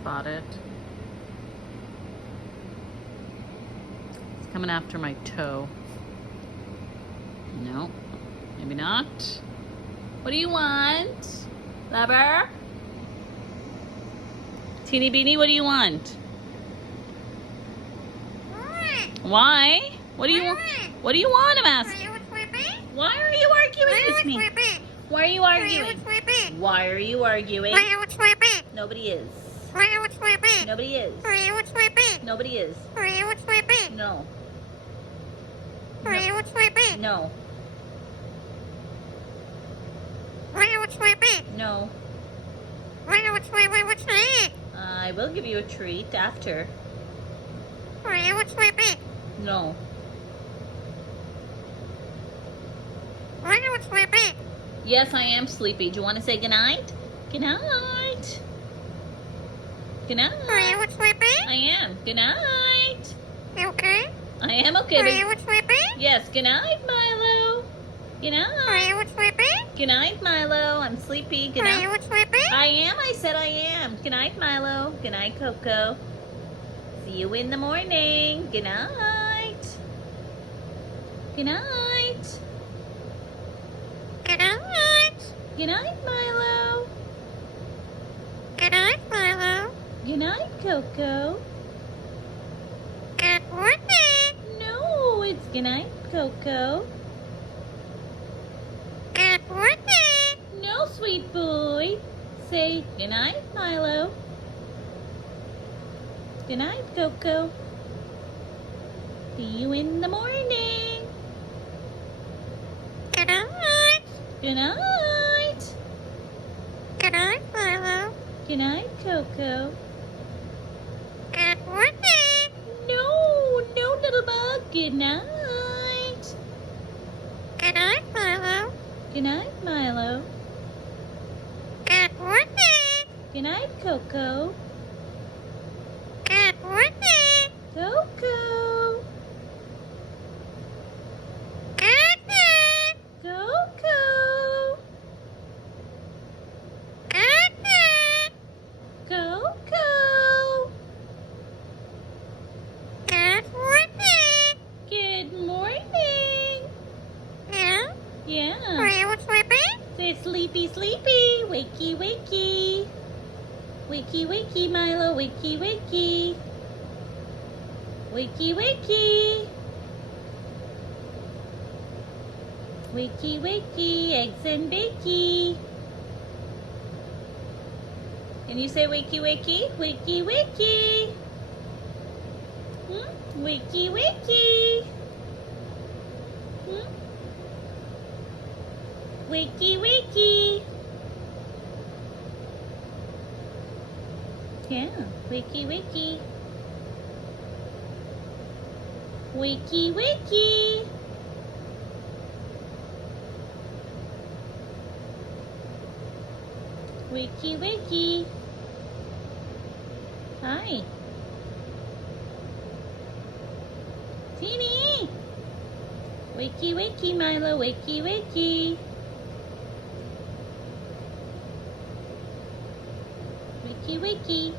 spot it. It's coming after my toe. No, maybe not. What do you want? Lover? Teeny Beanie, what do you want? Why? What do you want? What do you want, I'm asking? Why are you arguing with me? Why are you arguing? Why are you arguing? Nobody is. Nobody is. Nobody is. No. No. No. I will give you a treat after. No. Yes, I am sleepy. Do you want to say goodnight? Goodnight. Goodnight. I am. Goodnight. Okay. I am okay. Sleepy? Yes, goodnight, Milo. Goodnight. Goodnight, Milo. I'm sleepy. Goodnight. Sleepy? I am. I said I am. Goodnight, Milo. Goodnight, Coco. See you in the morning. Goodnight. Goodnight. Goodnight, Milo. Milo. Goodnight, Coco. Good morning. No, it's goodnight, Coco. Good morning. No, sweet boy. Say goodnight, Milo. Goodnight, Coco. See you in the morning. Good night. Good night. Good night, Milo. Good night, Coco. Good morning. No, no, little bug. Good night. Good night, Milo. Good night, Milo. Good morning. Good night, Coco. Good morning. Coco. Good night. Coco. Good night. Coco. Good morning. Good morning. Yeah? Yeah. Are you sleepy? Say sleepy, sleepy. Wakey, wakey. Wakey, wakey, Milo. Wakey, wakey. Wakey, wakey. Wakey, wakey. Eggs and bakey. Can you say wakey, wakey? Wakey, wakey. Wakey, wakey. Wakey, wakey. Yeah, wakey, wakey. Wakey, wakey. Wakey, wakey. Hi. Teeny. Wakey, wakey, Milo. Wakey, wakey. Wakey, wakey.